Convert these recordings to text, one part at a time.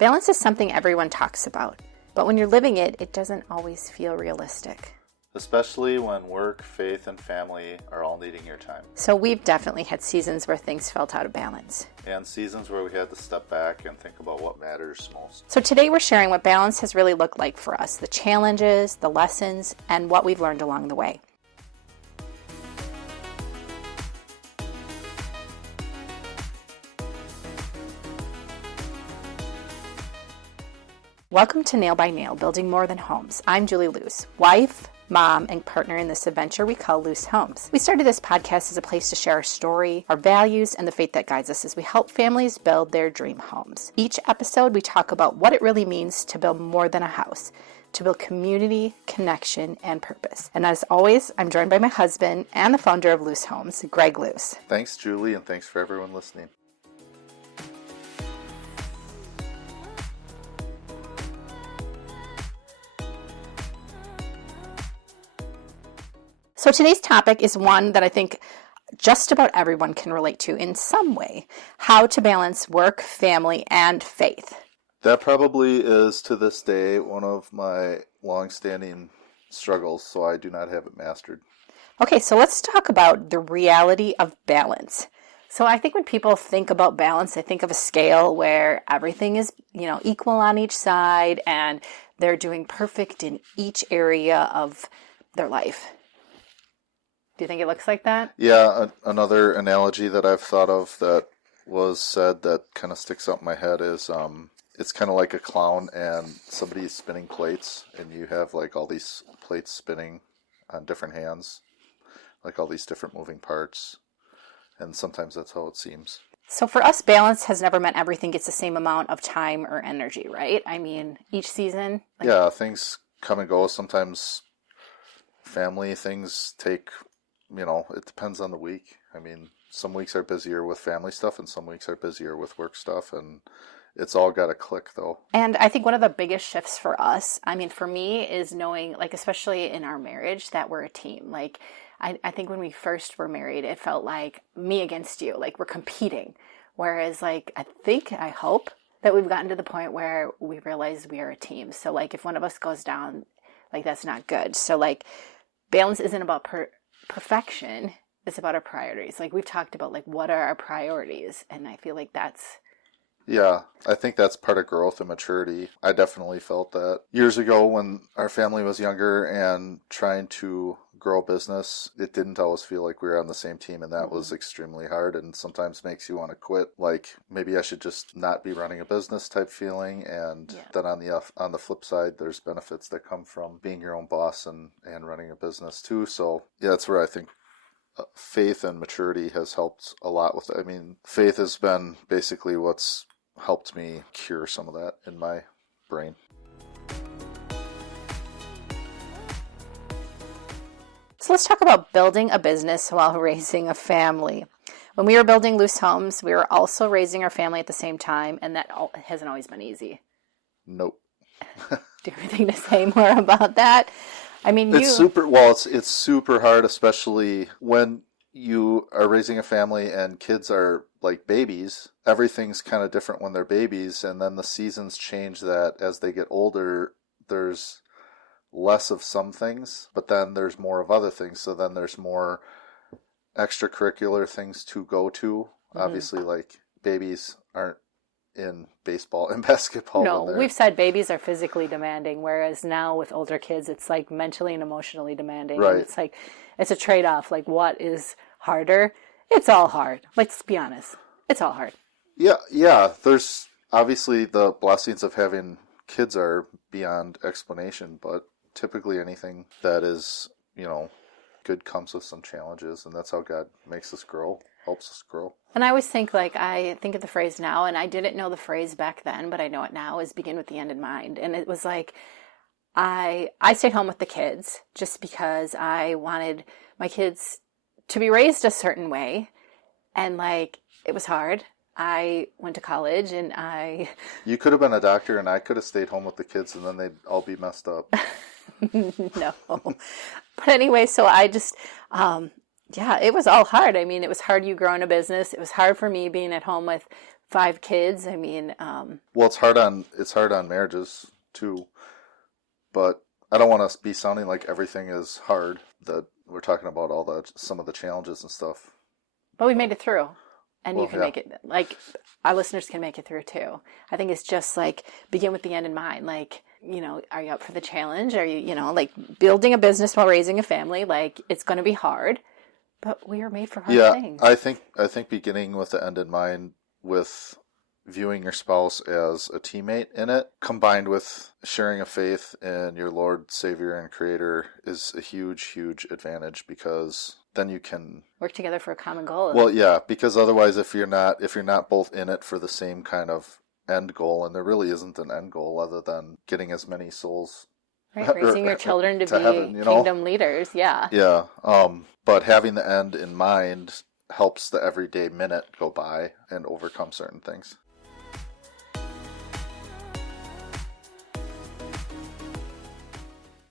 Balance is something everyone talks about, but when you're living it, it doesn't always feel realistic. Especially when work, faith, and family are all needing your time. So we've definitely had seasons where things felt out of balance. And seasons where we had to step back and think about what matters most. So today we're sharing what balance has really looked like for us, the challenges, the lessons, and what we've learned along the way. Welcome to Nail by Nail, Building More Than Homes. I'm Julie Loos, wife, mom, and partner in this adventure we call Loos Homes. We started this podcast as a place to share our story, our values, and the faith that guides us as we help families build their dream homes. Each episode, we talk about what it really means to build more than a house, to build community, connection, and purpose. And as always, I'm joined by my husband and the founder of Loos Homes, Greg Loos. Thanks, Julie, and thanks for everyone listening. So today's topic is one that I think just about everyone can relate to in some way: how to balance work, family, and faith. That probably is, to this day, one of my long-standing struggles, so I do not have it mastered. Okay, so let's talk about the reality of balance. So I think when people think about balance, they think of a scale where everything is, equal on each side and they're doing perfect in each area of their life. Do you think it looks like that? Yeah, another analogy that I've thought of that was said that kind of sticks out in my head is it's kind of like a clown and somebody's spinning plates, and you have like all these plates spinning on different hands, like all these different moving parts, and sometimes that's how it seems. So for us, balance has never meant everything gets the same amount of time or energy, right? I mean, each season. Yeah, things come and go. Sometimes family things take... it depends on the week. I mean, some weeks are busier with family stuff and some weeks are busier with work stuff, and it's all got to click though. And I think one of the biggest shifts for us, for me, is knowing, especially in our marriage, that we're a team. I think when we first were married, it felt like me against you, like we're competing. Whereas I hope that we've gotten to the point where we realize we are a team. So if one of us goes down, that's not good. So balance isn't about perfection. It's about our priorities. We've talked about what are our priorities, and I feel like that's... Yeah, I think that's part of growth and maturity. I definitely felt that years ago when our family was younger and trying to grow a business. It didn't always feel like we were on the same team, and that was extremely hard, and sometimes makes you want to quit. Maybe I should just not be running a business type feeling. And then on the flip side, there's benefits that come from being your own boss and running a business too. So yeah, that's where I think faith and maturity has helped a lot with it. Faith has been basically what's helped me cure some of that in my brain. So let's talk about building a business while raising a family. When we were building Loos Homes, we were also raising our family at the same time, and that hasn't always been easy. Nope. Do you have anything to say more about that? It's super hard, especially when you are raising a family and kids are like babies. Everything's kind of different when they're babies, and then the seasons change that as they get older. There's less of some things, but then there's more of other things. So then there's more extracurricular things to go to. Mm-hmm. Obviously, babies aren't in baseball and basketball. No, we've said babies are physically demanding, whereas now with older kids, it's mentally and emotionally demanding. Right. And it's a trade-off. What is harder? It's all hard. Let's be honest. It's all hard. Yeah. There's obviously the blessings of having kids are beyond explanation, but typically anything that is, good comes with some challenges, and that's how God makes us grow, helps us grow. And I always think, I think of the phrase now, and I didn't know the phrase back then, but I know it now, is begin with the end in mind. And it was I stayed home with the kids just because I wanted my kids to be raised a certain way, and it was hard. I went to college and You could have been a doctor and I could have stayed home with the kids and then they'd all be messed up. No. But anyway, so I just, it was all hard. It was hard you growing a business. It was hard for me being at home with 5 kids. I mean, Well, it's hard on marriages too, but I don't want to be sounding like everything is hard. That we're talking about some of the challenges and stuff. but we made it through. And you Well, can yeah. make it, like, our listeners can make it through too. I think it's just like, begin with the end in mind. Like, are you up for the challenge? Are you, like building a business while raising a family? Like, it's going to be hard, but we are made for hard Yeah, things. I think beginning with the end in mind, with viewing your spouse as a teammate in it, combined with sharing a faith in your Lord, Savior, and Creator, is a huge, huge advantage, because then you can Work together for a common goal. Well, yeah, because otherwise, if you're not both in it for the same kind of end goal, and there really isn't an end goal other than getting as many souls Right, raising your children to be heaven, kingdom leaders. Yeah. Yeah. But having the end in mind helps the everyday minute go by and overcome certain things.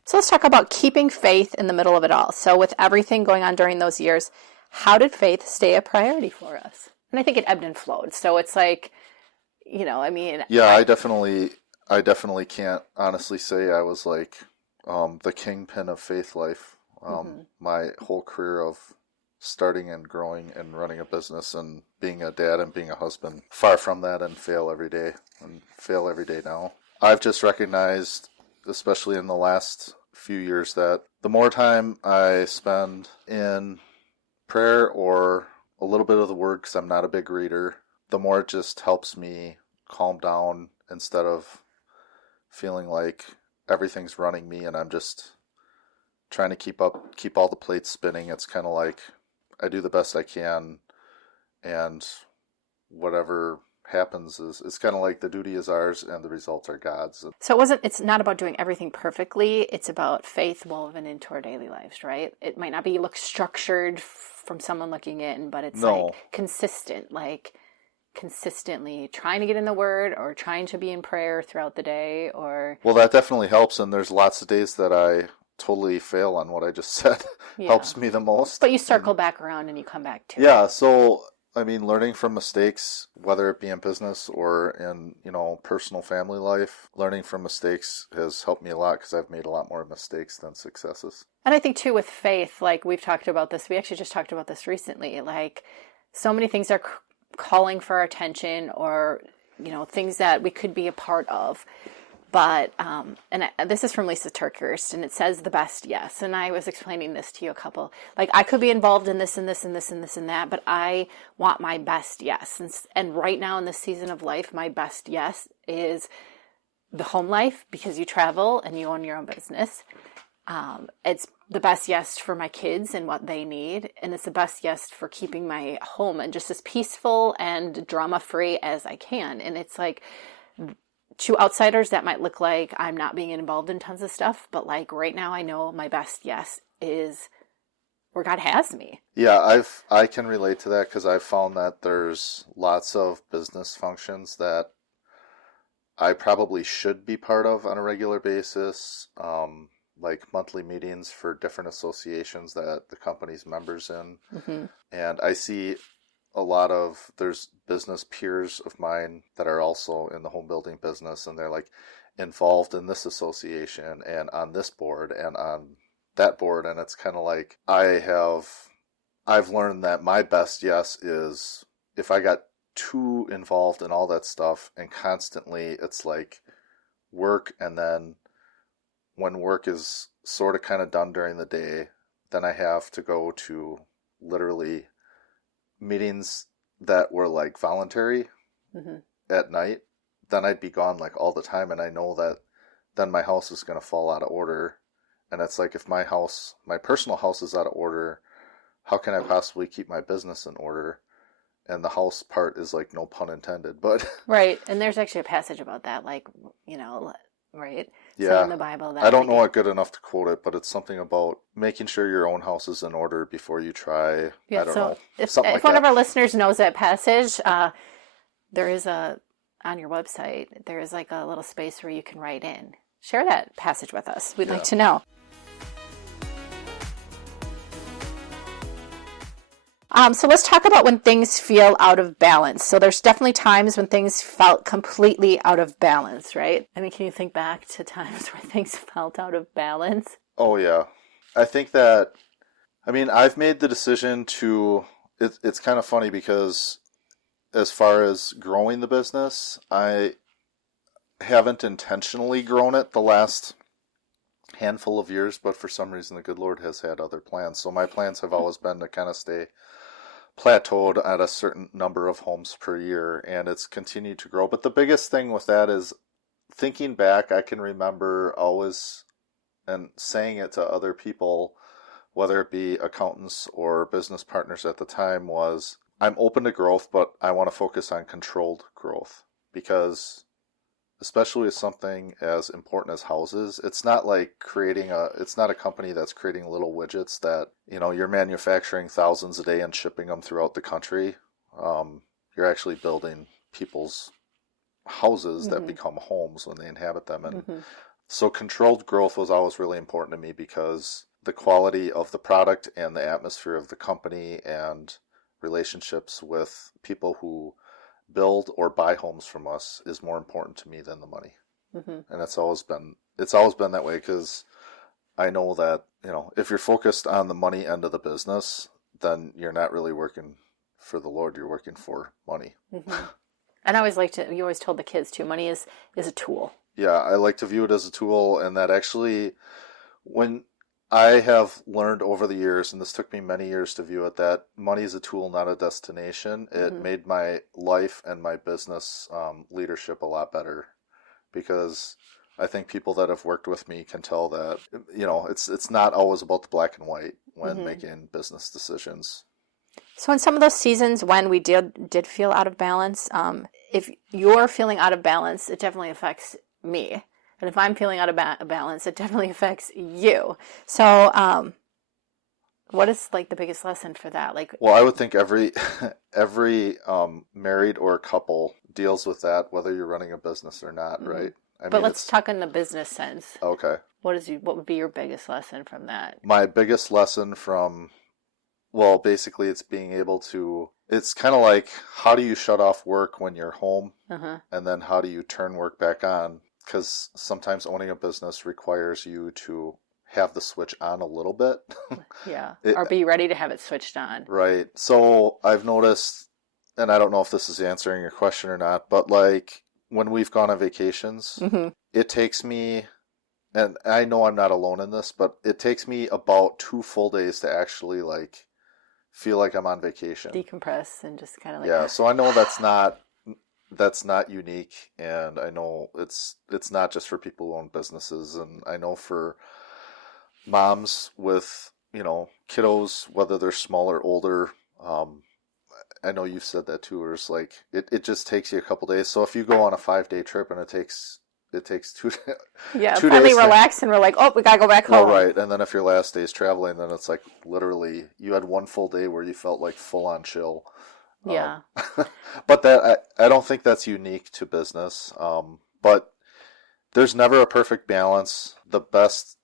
So let's talk about keeping faith in the middle of it all. So with everything going on during those years, how did faith stay a priority for us? And I think it ebbed and flowed. So it's like, I mean, Yeah, I definitely can't honestly say I was like the kingpin of faith life. My whole career of starting and growing and running a business and being a dad and being a husband, far from that, and fail every day now. I've just recognized, especially in the last few years, that the more time I spend in prayer or a little bit of the Word, because I'm not a big reader, the more it just helps me calm down instead of feeling like everything's running me and I'm just trying to keep all the plates spinning. It's kind of like I do the best I can, and whatever happens is, it's kind of like the duty is ours and the results are God's. So it's not about doing everything perfectly. It's about faith woven into our daily lives, right? It might not look structured from someone looking in, but it's like consistent, like consistently trying to get in the Word or trying to be in prayer throughout the day. Well, that definitely helps, and there's lots of days that I totally fail on what I just said. Helps me the most. But you circle back around and you come back to it. Yeah, so I mean, learning from mistakes, whether it be in business or in, personal family life, learning from mistakes has helped me a lot, because I've made a lot more mistakes than successes. And I think too with faith, like we've talked about this, we actually just talked about this recently, like so many things are calling for our attention, or, things that we could be a part of. But, this is from Lisa Turkhurst, and it says the best yes. And I was explaining this to you like I could be involved in this and this and this and this and that, but I want my best yes. And right now in this season of life, my best yes is the home life, because you travel and you own your own business. It's the best yes for my kids and what they need. And it's the best yes for keeping my home and just as peaceful and drama-free as I can. And it's like, to outsiders, that might look like I'm not being involved in tons of stuff, but like right now I know my best yes is where God has me. Yeah, I can relate to that, because I've found that there's lots of business functions that I probably should be part of on a regular basis, like monthly meetings for different associations that the company's members in. Mm-hmm. And I see there's business peers of mine that are also in the home building business, and they're like involved in this association and on this board and on that board. And it's kind of like I've learned that my best yes is, if I got too involved in all that stuff and constantly it's like work, and then when work is sort of kind of done during the day, then I have to go to literally meetings that were like voluntary at night, then I'd be gone like all the time, and I know that then my house is going to fall out of order. And it's like, if my personal house is out of order, how can I possibly keep my business in order? And the house part is like, no pun intended, but right. And there's actually a passage about that, like, right? Yeah. So in the Bible, that I don't know it good enough to quote it, but it's something about making sure your own house is in order before you try. Yeah, I don't know. If one of our listeners knows that passage, there is on your website, there is like a little space where you can write in. Share that passage with us. We'd like to know. So let's talk about when things feel out of balance. So there's definitely times when things felt completely out of balance, right? I mean, can you think back to times where things felt out of balance? Oh, yeah. I think that, I mean, I've made the decision to, it's kind of funny because as far as growing the business, I haven't intentionally grown it the last handful of years, but for some reason the good Lord has had other plans. So my plans have always been to kind of stay plateaued at a certain number of homes per year, and it's continued to grow. But the biggest thing with that is thinking back, I can remember always and saying it to other people, whether it be accountants or business partners at the time, was I'm open to growth, but I want to focus on controlled growth because especially with something as important as houses, it's not like it's not a company that's creating little widgets that, you're manufacturing thousands a day and shipping them throughout the country. You're actually building people's houses that become homes when they inhabit them. And so controlled growth was always really important to me because the quality of the product and the atmosphere of the company and relationships with people who build or buy homes from us is more important to me than the money. And it's always been that way because I know that, if you're focused on the money end of the business, then you're not really working for the Lord, you're working for money. And I always you always told the kids too, money is a tool. Yeah, I like to view it as a tool, and that actually, when I have learned over the years, and this took me many years to view it, that money is a tool, not a destination. It made my life and my business leadership a lot better because I think people that have worked with me can tell that, it's not always about the black and white when making business decisions. So in some of those seasons when we did feel out of balance, if you're feeling out of balance, it definitely affects me. And if I'm feeling out of balance, it definitely affects you. So, what is like the biggest lesson for that? Well, I would think every married or couple deals with that, whether you're running a business or not, right? But let's talk in the business sense. Okay. What would be your biggest lesson from that? My biggest lesson basically it's being able to, it's kind of like, how do you shut off work when you're home? And then how do you turn work back on? Because sometimes owning a business requires you to have the switch on a little bit. Yeah, or be ready to have it switched on. Right. So I've noticed, and I don't know if this is answering your question or not, but like when we've gone on vacations, it takes me, and I know I'm not alone in this, but it takes me about 2 full days to actually like feel like I'm on vacation. Decompress and just kind of like... Yeah, so I know that's not unique, and I know it's not just for people who own businesses, and I know for moms with kiddos, whether they're small or older, I know you've said that too, where it's like it just takes you a couple days. So if you go on a 5-day trip and it takes 2 2 finally days relax and we're like, oh, we gotta go back home. Well, right, and then if your last day's traveling, then it's like literally you had 1 full day where you felt like full on chill. Yeah. But that I don't think that's unique to business. But there's never a perfect balance. The best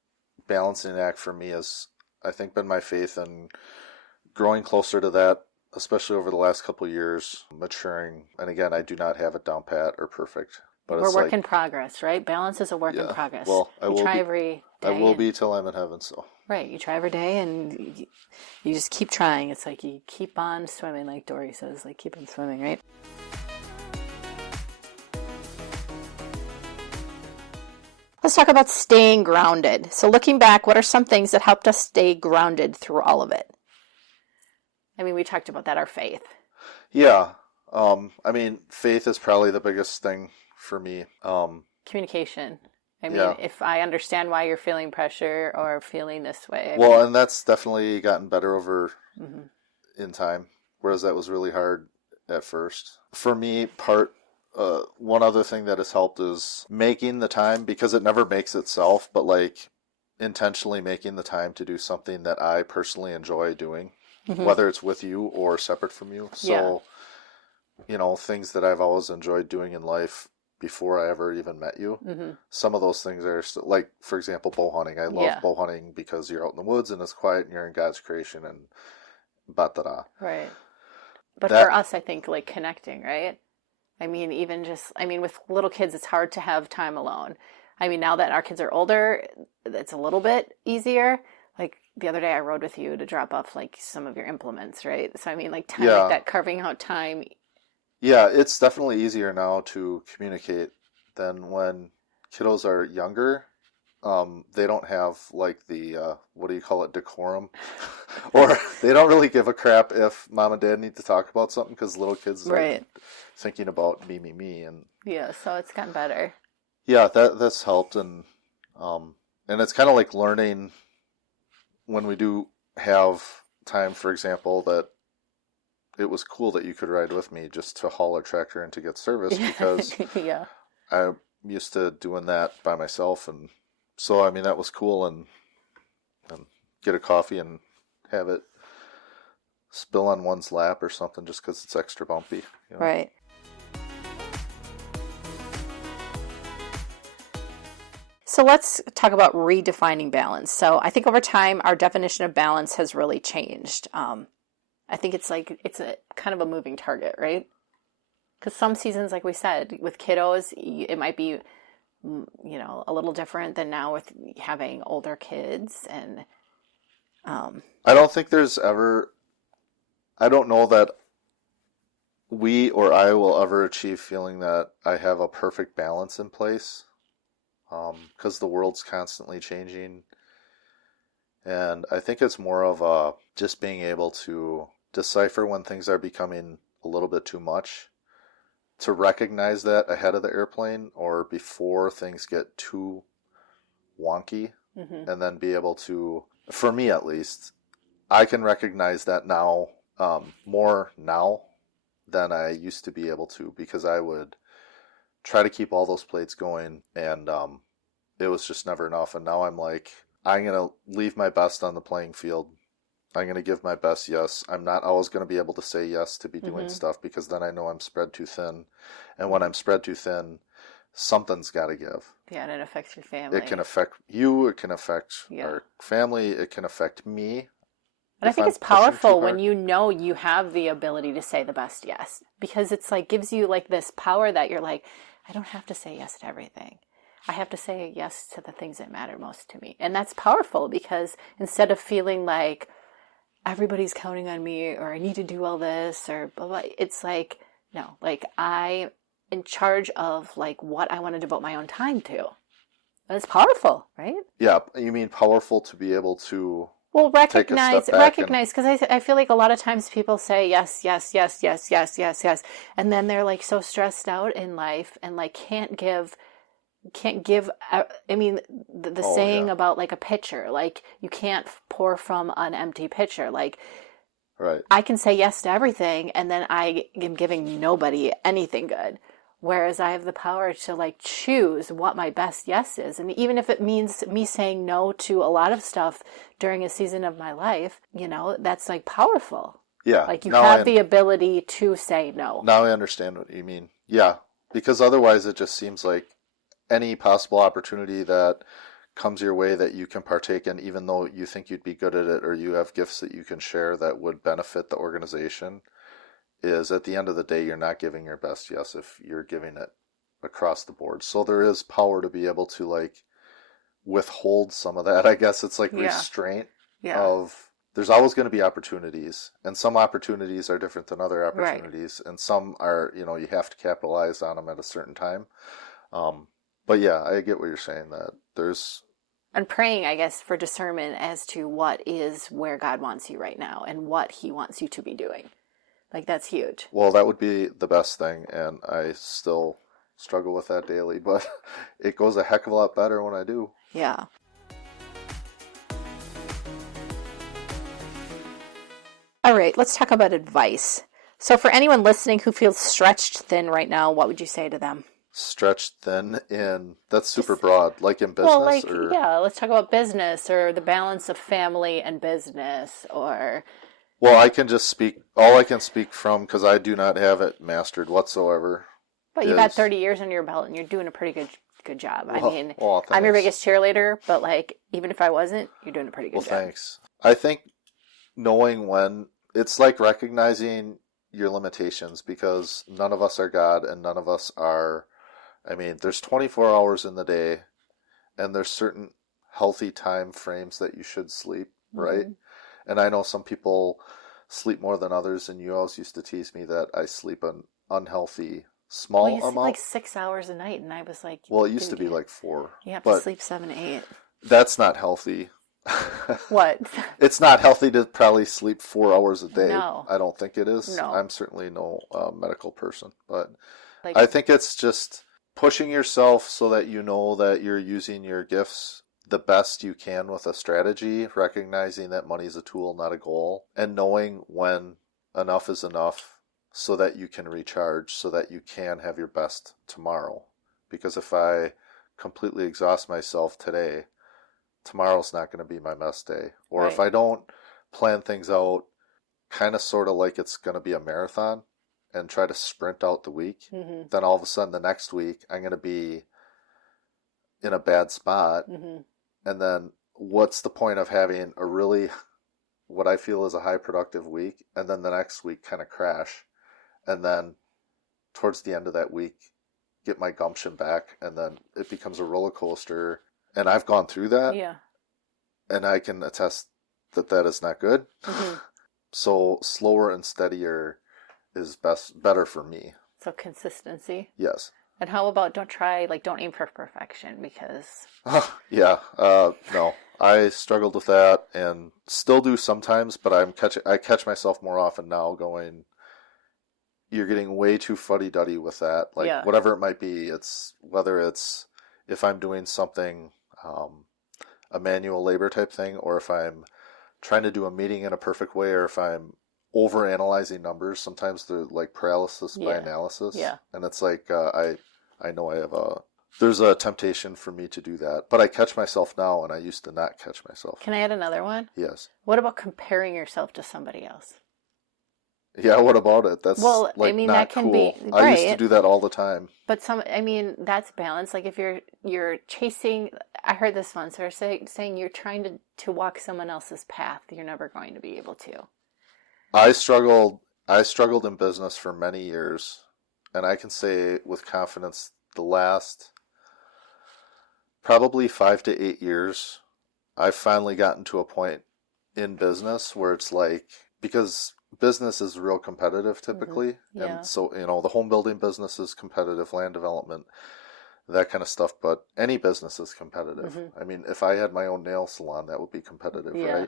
balancing act for me has, I think, been my faith and growing closer to that, especially over the last couple of years, maturing. And again, I do not have it down pat or perfect. But We're it's work in progress, right? Balance is a work in progress. Well, I will be till I'm in heaven. So right, you try every day, and you just keep trying. It's like you keep on swimming, like Dory says, like keep on swimming, right? Let's talk about staying grounded. So looking back, what are some things that helped us stay grounded through all of it? I mean, we talked about that, our faith. Yeah. I mean, faith is probably the biggest thing for me. Communication. I mean, if I understand why you're feeling pressure or feeling this way. And that's definitely gotten better over in time, whereas that was really hard at first. For me, one other thing that has helped is making the time, because it never makes itself, but like intentionally making the time to do something that I personally enjoy doing, whether it's with you or separate from you. So, things that I've always enjoyed doing in life before I ever even met you. Some of those things are still, like, for example, bow hunting. I love bow hunting because you're out in the woods and it's quiet and you're in God's creation, and batara. Right. But That for us, I think like connecting, right? I mean, even just, I mean, with little kids, it's hard to have time alone. I mean, now that our kids are older, it's a little bit easier. Like the other day, I rode with you to drop off like some of your implements, right? So, I mean, like time like yeah, that, carving out time. yeah, it's definitely easier now to communicate than when kiddos are younger. They don't have like the what do you call it, decorum, or they don't really give a crap if mom and dad need to talk about something because little kids like Right. thinking about me, and Yeah. So it's gotten better. yeah, that's helped, and it's kind of like learning when we do have time, for example, that it was cool that you could ride with me just to haul our tractor in to get service because Yeah. I'm used to doing that by myself, and so I mean that was cool, and get a coffee and have it spill on one's lap or something just because it's extra bumpy, you know. Right. So let's talk about redefining balance. So I think over time, our definition of balance has really changed. I think it's like it's a kind of a moving target, right? Because some seasons, like we said, with kiddos, it might be, a little different than now with having older kids. And I don't think there's ever, I don't know that we or I will ever achieve feeling that I have a perfect balance in place, because the world's constantly changing. And I think it's more of just being able to decipher when things are becoming a little bit too much, to recognize that ahead of the airplane or before things get too wonky, mhm. and then be able to, for me at least, I can recognize that now, more now than I used to be able to, because I would try to keep all those plates going, and it was just never enough. And now I'm like, I'm going to leave my best on the playing field. I'm going to give my best yes. I'm not always going to be able to say yes to be doing stuff, because then I know I'm spread too thin. And when I'm spread too thin, something's got to give. Yeah, and it affects your family. It can affect you. It can affect Yeah. our family. It can affect me. And I if think I'm it's pushing too powerful when hard. you know you have the ability to say the best yes, because it's like gives you like this power that you're like, I don't have to say yes to everything. I have to say yes to the things that matter most to me. And that's powerful because instead of feeling like everybody's counting on me or I need to do all this or blah, blah, it's like, no, like I'm in charge of like what I want to devote my own time to. And it's powerful, right? Yeah, you mean powerful to be able to Well, take a step back and because I feel like a lot of times people say yes, yes, yes, yes, yes, yes, yes, and then they're like so stressed out in life and like can't give. I mean, the oh saying yeah, about like a pitcher, like you can't pour from an empty pitcher. Like right. I can say yes to everything, and then I am giving nobody anything good. Whereas I have the power to like choose what my best yes is. And even if it means me saying no to a lot of stuff during a season of my life, that's like powerful. Yeah. Like you Now have the ability to say no. now I understand what you mean. Yeah, because otherwise it just seems like any possible opportunity that comes your way that you can partake in, even though you think you'd be good at it or you have gifts that you can share that would benefit the organization, is at the end of the day you're not giving your best yes if you're giving it across the board. So there is power to be able to like withhold some of that. I guess it's like Yeah. restraint Yeah. of, there's always going to be opportunities, and some opportunities are different than other Right. opportunities, and some are, you have to capitalize on them at a certain time. But yeah, I get what you're saying, that there's, And praying, I guess, for discernment as to what is where God wants you right now and what he wants you to be doing. Like that's huge. well, that would be the best thing, and I still struggle with that daily, but it goes a heck of a lot better when I do. Yeah. All right, let's talk about advice. So for anyone listening who feels stretched thin right now, what would you say to them? Stretched thin in, that's super broad, like in business, Well, like, or yeah, let's talk about business or the balance of family and business or, well, I can just speak, all I can speak from, because I do not have it mastered whatsoever. but you've had is 30 years under your belt and you're doing a pretty good job. I mean, well, I'm your thanks. biggest cheerleader, but like, even if I wasn't, you're doing a pretty good Well, job. thanks. I think knowing when it's like recognizing your limitations, because none of us are God and none of us are, I mean, there's 24 hours in the day and there's certain healthy time frames that you should sleep, right? And I know some people sleep more than others, and you always used to tease me that I sleep an unhealthy Well, small you sleep amount. like 6 hours a night, and I was like, Well, it used to dude, be like 4, you have to but sleep 7 to 8. that's not healthy. What? It's not healthy to probably sleep 4 hours a day. No. I don't think it is. No. I'm certainly no medical person, but Like, I think it's just pushing yourself so that you know that you're using your gifts the best you can with a strategy, recognizing that money is a tool, not a goal, and knowing when enough is enough so that you can recharge, so that you can have your best tomorrow. Because if I completely exhaust myself today, tomorrow's not going to be my best day. Or if right. I don't plan things out kind of sort of like it's going to be a marathon and try to sprint out the week, then all of a sudden the next week I'm going to be in a bad spot. And then what's the point of having a really, what I feel is a high productive week, and then the next week kind of crash, and then towards the end of that week get my gumption back, and then it becomes a roller coaster. And I've gone through that. Yeah. And I can attest that that is not good. So slower and steadier is better for me. So consistency. Yes. And how about don't aim for perfection, because Yeah. No, I struggled with that and still do sometimes, but I catch myself more often now going, you're getting way too fuddy-duddy with that. Like, yeah. whatever it might be, whether it's if I'm doing something, a manual labor type thing, or if I'm trying to do a meeting in a perfect way, or if I'm over analyzing numbers. Sometimes they're like paralysis by analysis. Yeah. And it's like, I know there's a temptation for me to do that, but I catch myself now, and I used to not catch myself. Can I add another one? Yes. What about comparing yourself to somebody else? Yeah, what about it? That's that can cool. be I right. used to do that all the time. But that's balance. Like if you're chasing, I heard this once, or saying you're trying to walk someone else's path, you're never going to be able to. I struggled in business for many years, and I can say with confidence the last probably 5 to 8 years, I've finally gotten to a point in business where it's like, because business is real competitive typically. Yeah. And so, the home building business is competitive, land development, that kind of stuff, but any business is competitive. I mean, if I had my own nail salon, that would be competitive, right?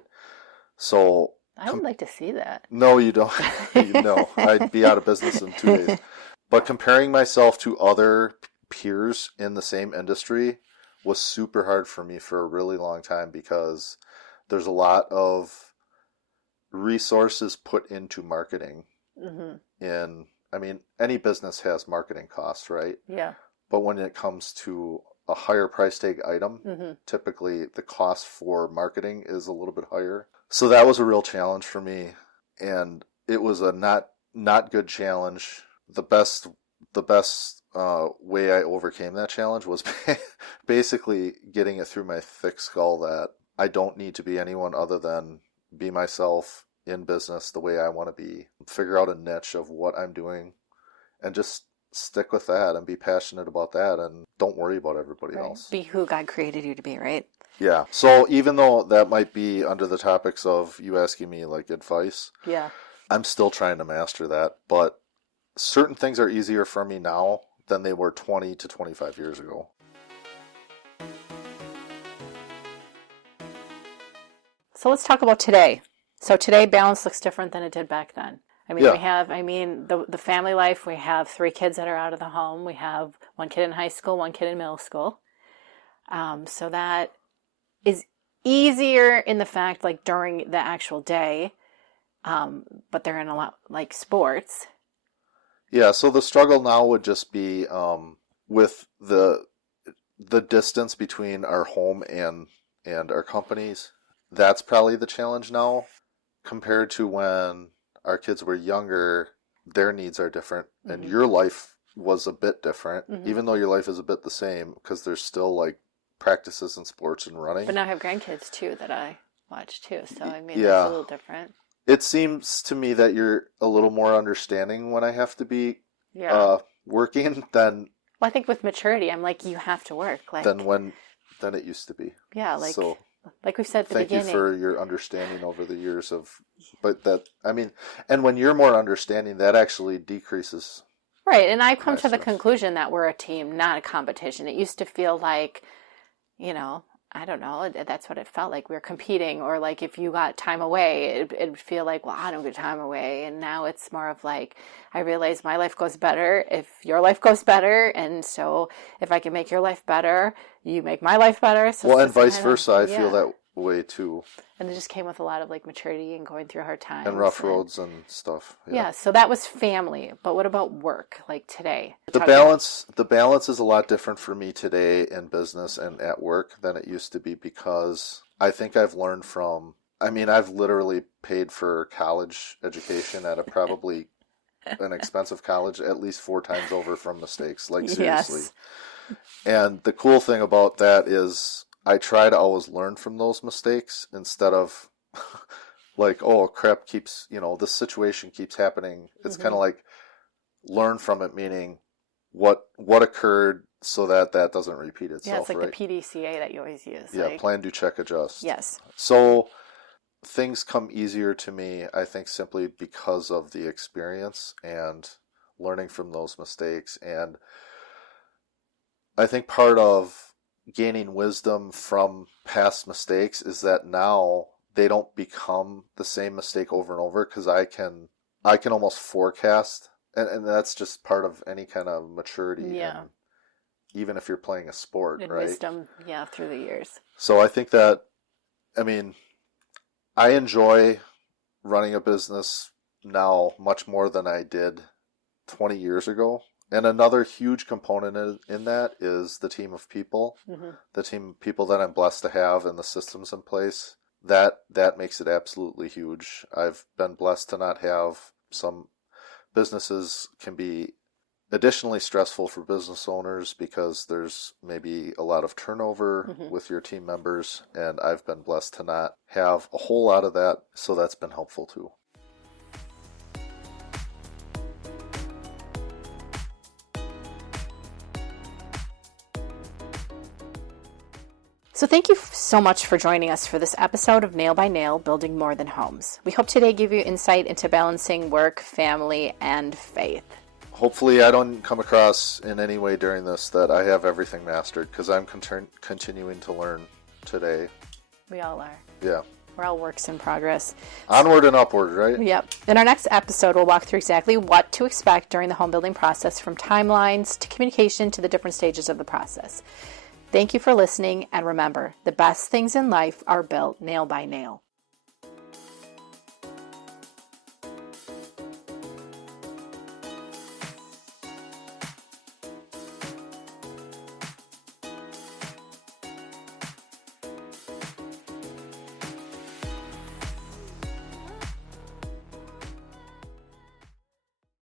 So I would like to see that. No, you don't. No, I'd be out of business in 2 days. But comparing myself to other peers in the same industry was super hard for me for a really long time, because there's a lot of resources put into marketing. Any business has marketing costs, right? Yeah. But when it comes to a higher price tag item, typically the cost for marketing is a little bit higher. So that was a real challenge for me, and it was a not good challenge. The best way I overcame that challenge was basically getting it through my thick skull that I don't need to be anyone other than be myself in business the way I want to be. Figure out a niche of what I'm doing, and just stick with that and be passionate about that, and don't worry about everybody else. Be who God created you to be, right? Yeah. So even though that might be under the topics of you asking me like advice, I'm still trying to master that. But certain things are easier for me now than they were 20 to 25 years ago. So let's talk about today. So today balance looks different than it did back then. We have, the family life, we have 3 kids that are out of the home. We have 1 kid in high school, 1 kid in middle school. So that is easier in the fact, like during the actual day, but they're in a lot like sports. Yeah, so the struggle now would just be with the distance between our home and our companies. That's probably the challenge now, compared to when our kids were younger. Their needs are different, and your life was a bit different, even though your life is a bit the same, because there's still like practices and sports and running. But now I have grandkids too that I watch too, so it's a little different. it seems to me that you're a little more understanding when I have to be Yeah. working than Well, I think with maturity, I'm like, you have to work. Like, than it used to be. yeah, So like we said at the thank you beginning. for your understanding over the years but that, I mean, and when you're more understanding, that actually decreases. Right. And I've come My to the stress. conclusion that we're a team, not a competition. It used to feel like, you know, I don't know, that's what it felt like. We were competing, or like if you got time away, it'd feel like, well, I don't get time away. And now it's more of like, I realize my life goes better if your life goes better. And so if I can make your life better, you make my life better. So Well, it's and just vice kind of, versa. I feel yeah. that way too. And it just came with a lot of like maturity and going through hard times. And rough roads and stuff. Yeah, so that was family. But what about work, like today? The balance is a lot different for me today in business and at work than it used to be, because I think I've learned from, I mean, I've literally paid for college education at a probably an expensive college at least 4 times over from mistakes, like seriously. Yes. And the cool thing about that is I try to always learn from those mistakes instead of like, oh crap, this situation keeps happening. It's kind of like learn from it, meaning what occurred so that doesn't repeat itself. Yeah, it's like right? the PDCA that you always use. Yeah, like, plan, do, check, adjust. Yes. So things come easier to me, I think, simply because of the experience and learning from those mistakes. And I think part of gaining wisdom from past mistakes is that now they don't become the same mistake over and over, because I can almost forecast, and that's just part of any kind of maturity. Yeah. And even if you're playing a sport, And right? wisdom, yeah, through the years. So I think that, I mean, I enjoy running a business now much more than I did 20 years ago. And another huge component in that is the team of people, the team of people that I'm blessed to have, and the systems in place. That makes it absolutely huge. I've been blessed to not have some businesses can be additionally stressful for business owners because there's maybe a lot of turnover with your team members, and I've been blessed to not have a whole lot of that, so that's been helpful too. So thank you so much for joining us for this episode of Nail by Nail, Building More Than Homes. We hope today gave you insight into balancing work, family, and faith. Hopefully I don't come across in any way during this that I have everything mastered, because I'm continuing to learn today. We all are. Yeah. We're all works in progress. Onward and upward, right? Yep. In our next episode, we'll walk through exactly what to expect during the home building process, from timelines to communication to the different stages of the process. Thank you for listening, and remember, the best things in life are built nail by nail.